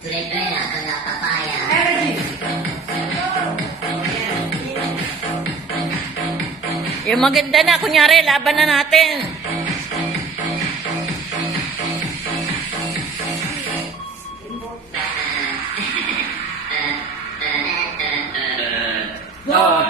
Tuloy-tuloy na, ito na papaya. Yung maganda na, kunyari, laban na natin. Oh.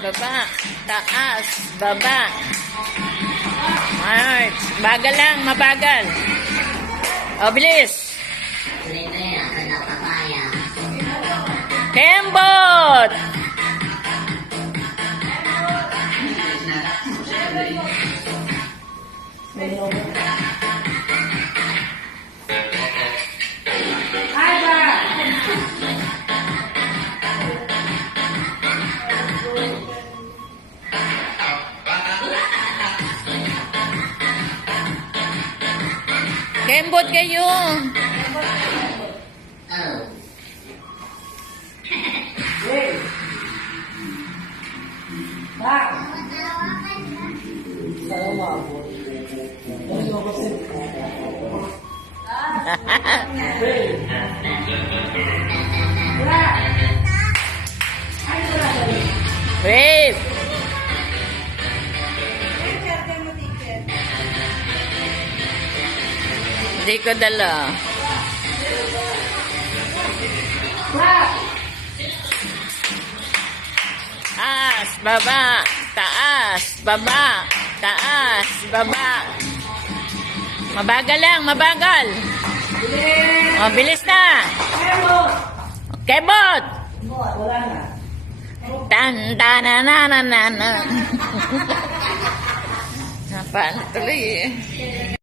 Baba, taas, baba. Alright, bagal lang, mabagal. O, bilis. Tuloy-tuloy na, ito na papaya. Kembot! Kembot kayo. Oh. Wave. Hindi ko dala. Taas, baba, taas, baba, taas, baba. Mabagal lang, mabagal. O, bilis na. Kebot. Tan, tan, na, na, na, na. Napaan tuloy eh.